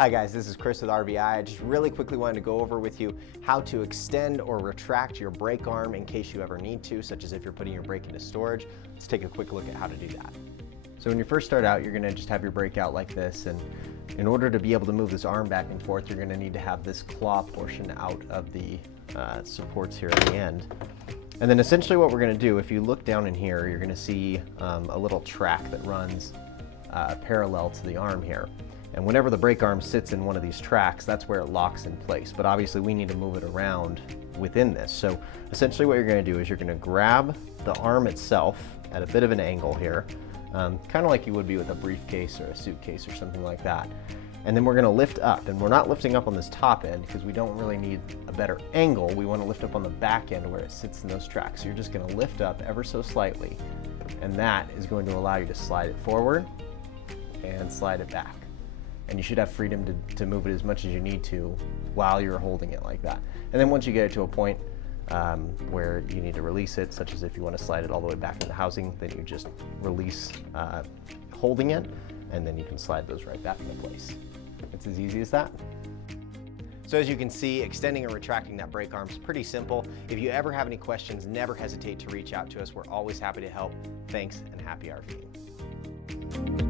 Hi guys, this is Chris with RVi. I just really quickly wanted to go over with you how to extend or retract your brake arm in case you ever need to, such as if you're putting your brake into storage. Let's take a quick look at how to do that. So when you first start out, you're going to just have your brake out like this, and in order to be able to move this arm back and forth, you're going to need to have this claw portion out of the supports here at the end. And then essentially what we're going to do, if you look down in here, you're going to see a little track that runs parallel to the arm here. And whenever the brake arm sits in one of these tracks, that's where it locks in place. But obviously we need to move it around within this. So essentially what you're going to do is you're going to grab the arm itself at a bit of an angle here, kind of like you would be with a briefcase or a suitcase or something like that. And then we're going to lift up, and we're not lifting up on this top end because we don't really need a better angle. We want to lift up on the back end where it sits in those tracks. So you're just going to lift up ever so slightly, and that is going to allow you to slide it forward and slide it back. And you should have freedom to move it as much as you need to while you're holding it like that. And then once you get it to a point where you need to release it, such as if you want to slide it all the way back into the housing, then you just release holding it, and then you can slide those right back into place. It's as easy as that. So as you can see, extending and retracting that brake arm is pretty simple. If you ever have any questions, never hesitate to reach out to us. We're always happy to help. Thanks, and happy RVing.